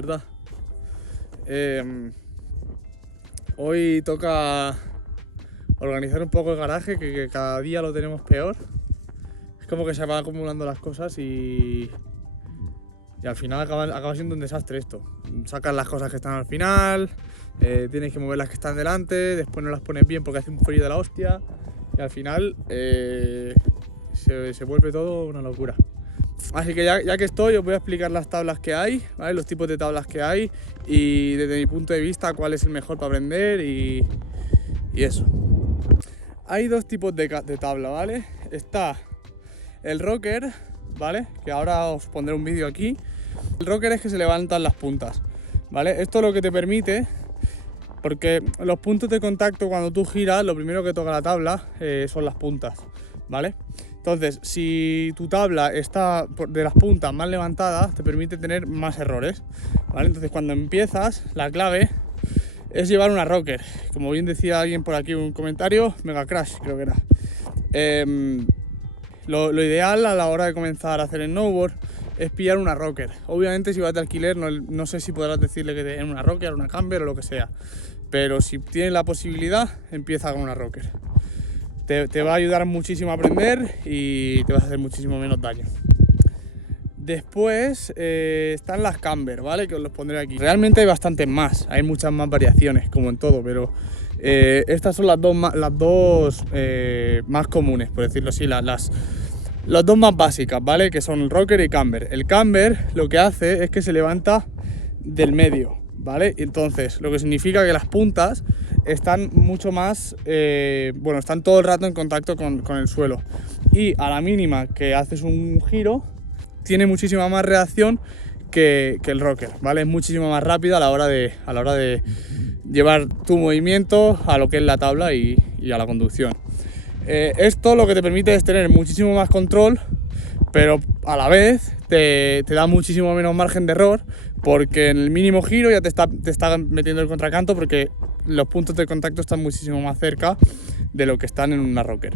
verdad. Hoy toca organizar un poco el garaje, que cada día lo tenemos peor. Es como que se van acumulando las cosas y al final acaba siendo un desastre esto. Sacas las cosas que están al final, tienes que mover las que están delante, después no las pones bien porque hace un frío de la hostia y al final se vuelve todo una locura. Así que ya que estoy, os voy a explicar las tablas que hay, ¿vale? Los tipos de tablas que hay y desde mi punto de vista cuál es el mejor para aprender y eso. Hay dos tipos de tabla, ¿vale? Está el rocker, ¿vale? Que ahora os pondré un vídeo aquí. El rocker es que se levantan las puntas, ¿vale? Esto es lo que te permite, porque los puntos de contacto cuando tú giras, lo primero que toca la tabla son las puntas, ¿vale? Entonces, si tu tabla está de las puntas más levantadas, te permite tener más errores, ¿vale? Entonces, cuando empiezas, la clave es llevar una rocker. Como bien decía alguien por aquí en un comentario, Mega Crash creo que era. Lo ideal a la hora de comenzar a hacer snowboard es pillar una rocker. Obviamente si vas de alquiler no sé si podrás decirle que te den una rocker, una camber o lo que sea. Pero si tienes la posibilidad, empieza con una rocker. Te va a ayudar muchísimo a aprender y te vas a hacer muchísimo menos daño. Después están las camber, ¿vale? Que os los pondré aquí. Realmente hay bastantes más, hay muchas más variaciones, como en todo, pero estas son las dos más comunes, por decirlo así, las dos más básicas, ¿vale? Que son el rocker y camber. El camber lo que hace es que se levanta del medio, ¿vale? Entonces, lo que significa que las puntas están mucho más, están todo el rato en contacto con el suelo. Y a la mínima que haces un giro, tiene muchísima más reacción que el rocker, ¿vale? Es muchísimo más rápido a la hora de llevar tu movimiento a lo que es la tabla y a la conducción. Esto lo que te permite es tener muchísimo más control, pero a la vez te da muchísimo menos margen de error, porque en el mínimo giro ya te está metiendo el contracanto, porque los puntos de contacto están muchísimo más cerca de lo que están en una rocker.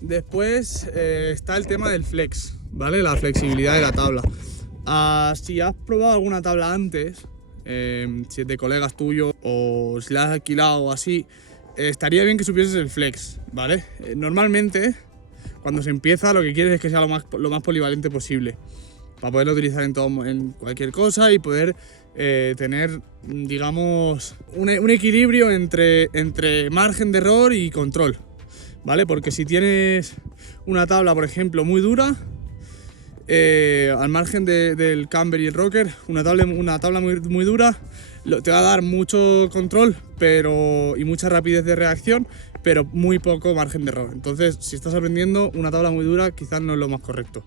Después está el tema del flex, ¿vale? La flexibilidad de la tabla. Si has probado alguna tabla antes, si es de colegas tuyos o si la has alquilado o así, estaría bien que supieses el flex, ¿vale? Normalmente, cuando se empieza, lo que quieres es que sea lo más polivalente posible, para poderlo utilizar en cualquier cosa y poder tener, digamos, un equilibrio entre margen de error y control, ¿vale? Porque si tienes una tabla, por ejemplo, muy dura, al margen del camber y el rocker, una tabla muy dura te va a dar mucho control y mucha rapidez de reacción, pero muy poco margen de error. Entonces, si estás aprendiendo, una tabla muy dura quizás no es lo más correcto.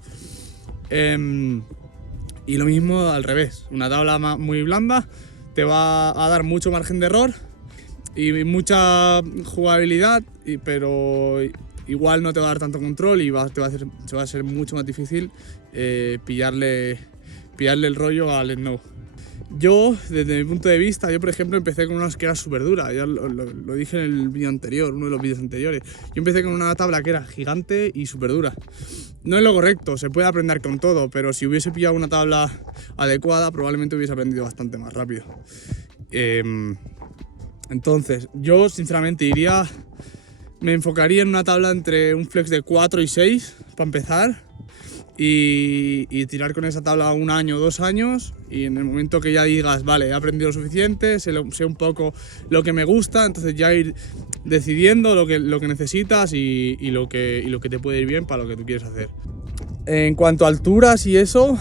Y lo mismo al revés, una tabla muy blanda te va a dar mucho margen de error y mucha jugabilidad, pero igual no te va a dar tanto control y se va a ser mucho más difícil pillarle el rollo al snow. Yo, desde mi punto de vista, yo por ejemplo empecé con unas que era súper dura, ya lo dije en el vídeo anterior, uno de los vídeos anteriores. Yo empecé con una tabla que era gigante y súper dura. No es lo correcto, se puede aprender con todo, pero si hubiese pillado una tabla adecuada probablemente hubiese aprendido bastante más rápido. Entonces, yo sinceramente me enfocaría en una tabla entre un flex de 4 y 6 para empezar y tirar con esa tabla 1 año o 2 años, y en el momento que ya digas, vale, he aprendido lo suficiente, sé un poco lo que me gusta, entonces ya ir decidiendo lo que necesitas y lo que te puede ir bien para lo que tú quieres hacer. En cuanto a alturas y eso,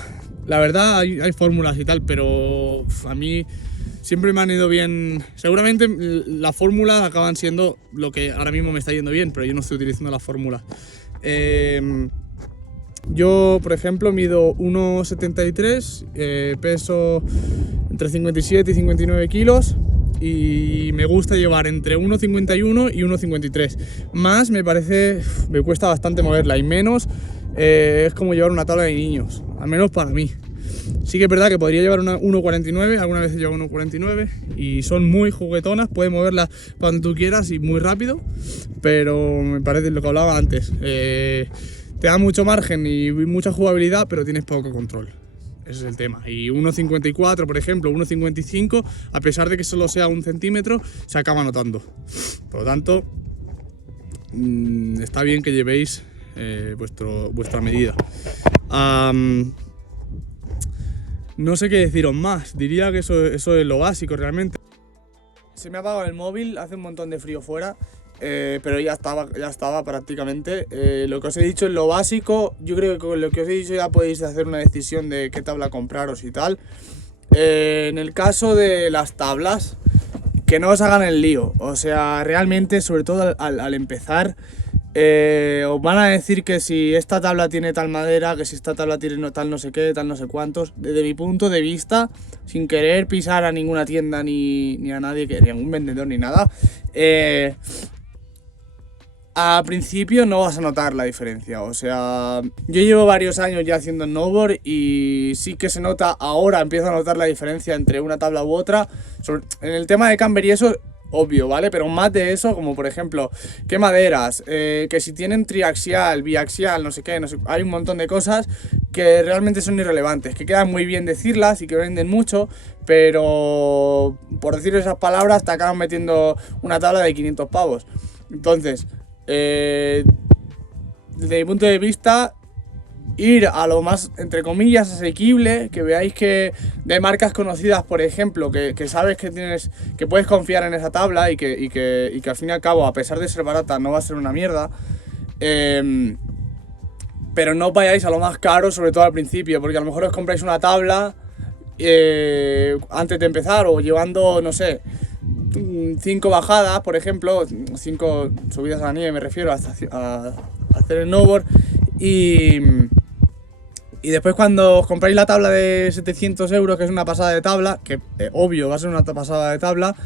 la verdad hay fórmulas y tal, pero a mí siempre me han ido bien. Seguramente las fórmulas acaban siendo lo que ahora mismo me está yendo bien, pero yo no estoy utilizando las fórmulas. Yo, por ejemplo, mido 1,73, peso entre 57 y 59 kilos y me gusta llevar entre 1,51 y 1,53. Más me cuesta bastante moverla, y menos es como llevar una tabla de niños, al menos para mí. Sí que es verdad que podría llevar una 1,49, alguna vez llevo 1,49 y son muy juguetonas, puedes moverlas cuando tú quieras y muy rápido, pero me parece lo que hablaba antes. Te da mucho margen y mucha jugabilidad, pero tienes poco control. ese es el tema. Y 1,54, por ejemplo, 1,55, a pesar de que solo sea 1 centímetro, se acaba notando. Por lo tanto, está bien que llevéis vuestra medida. No sé qué deciros más, diría que eso es lo básico realmente. Se me ha apagado el móvil, hace un montón de frío fuera, pero ya estaba prácticamente. Lo que os he dicho es lo básico. Yo creo que con lo que os he dicho ya podéis hacer una decisión de qué tabla compraros y tal. En el caso de las tablas, que no os hagan el lío. O sea, realmente, sobre todo al empezar, os van a decir que si esta tabla tiene tal madera, que si esta tabla tiene tal no sé qué, tal no sé cuántos. Desde mi punto de vista, sin querer pisar a ninguna tienda ni a nadie, ni a ningún vendedor ni nada, al principio no vas a notar la diferencia. O sea, yo llevo varios años ya haciendo snowboard y sí que se nota, ahora empiezo a notar la diferencia entre una tabla u otra. En el tema de camber y eso, obvio, ¿vale? Pero más de eso, como por ejemplo, qué maderas, que si tienen triaxial, biaxial, no sé qué, hay un montón de cosas que realmente son irrelevantes, que quedan muy bien decirlas y que venden mucho, pero por decir esas palabras te acaban metiendo una tabla de 500 pavos. Entonces, desde mi punto de vista, ir a lo más, entre comillas, asequible, que veáis que de marcas conocidas, por ejemplo, que sabes que puedes confiar en esa tabla y que al fin y al cabo, a pesar de ser barata, no va a ser una mierda. Pero no vayáis a lo más caro, sobre todo al principio, porque a lo mejor os compráis una tabla antes de empezar, o llevando, no sé, 5 bajadas, por ejemplo, 5 subidas a la nieve, me refiero a hacer snowboard, y después cuando os compráis la tabla de 700 euros, que es una pasada de tabla, que obvio va a ser una pasada de tabla,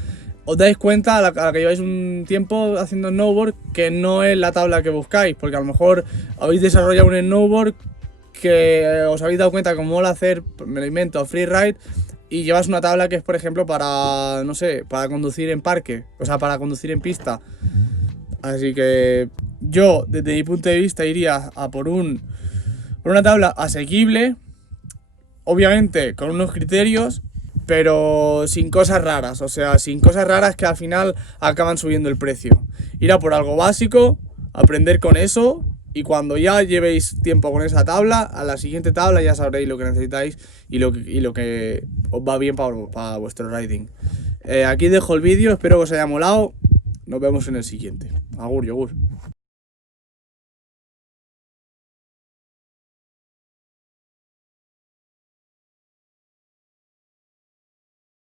os dais cuenta a la que lleváis un tiempo haciendo snowboard que no es la tabla que buscáis, porque a lo mejor habéis desarrollado un snowboard que os habéis dado cuenta cómo mola hacer, me lo invento, freeride, y llevas una tabla que es, por ejemplo, para, no sé, para conducir en parque, o sea, para conducir en pista. Así que yo, desde mi punto de vista, iría a por una tabla asequible, obviamente con unos criterios, pero sin cosas raras, o sea, sin cosas raras que al final acaban subiendo el precio. Ir a por algo básico, aprender con eso, y cuando ya llevéis tiempo con esa tabla, a la siguiente tabla ya sabréis lo que necesitáis y lo que os va bien para vuestro riding. Aquí dejo el vídeo, espero que os haya molado, nos vemos en el siguiente. Agur, yogur.